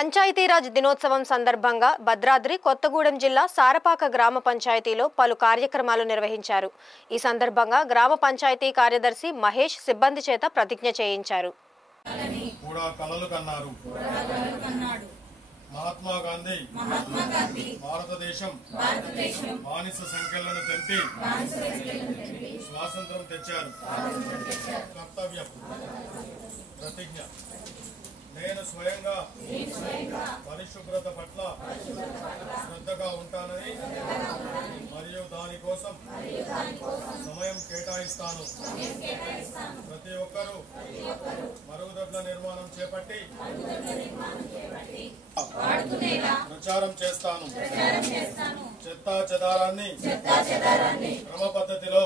పంచాయతీరాజ్ దినోత్సవం సందర్భంగా భద్రాద్రి కొత్తగూడెం జిల్లా సారపాక గ్రామ పంచాయతీలో పలు కార్యక్రమాలు నిర్వహించారు. ఈ సందర్భంగా గ్రామ పంచాయతీ కార్యదర్శి మహేష్ సిబ్బంది చేత ప్రతిజ్ఞ చేయించారు. మహాత్మా గాంధీ భారతదేశం బానిస సంఖ్యలను తెంపి స్వాతంత్రం తెచ్చారు. కర్తవ్యం ప్రతిజ్ఞ. నేను స్వయంగా పరిశుభ్రత పట్ల శ్రద్ధగా ఉంటానని మరియు దానికోసం సమయం కేటాయిస్తాను. ప్రతి ఒక్కరూ మరుగుదొడ్ల నిర్మాణం చేపట్టి ప్రచారం చేస్తాను. చెత్తా చెదారాన్ని క్రమ పద్ధతిలో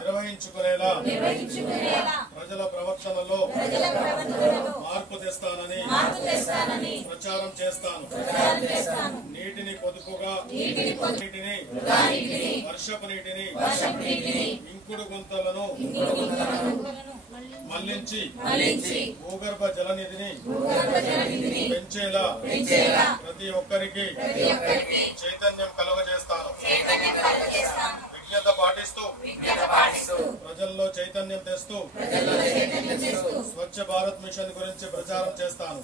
నిర్వహించుకునేలా ప్రజల ప్రవర్తనలో మార్పు తెస్తానని ప్రచారం చేస్తాను. నీటిని పొదుపుగా, నీటిని వర్షపు నీటిని ఇంకుడు గుంతలను మళ్లించి భూగర్భ జలనిధిని పెంచేలా ప్రతి ఒక్కరికి చైతన్యం కలుగజేస్తాను. విజ్ఞత పాటిస్తూ ప్రజల్లో చైతన్యం తెస్తూ స్వచ్ఛ భారత్ మిషన్ గురించి ప్రచారం చేస్తాను.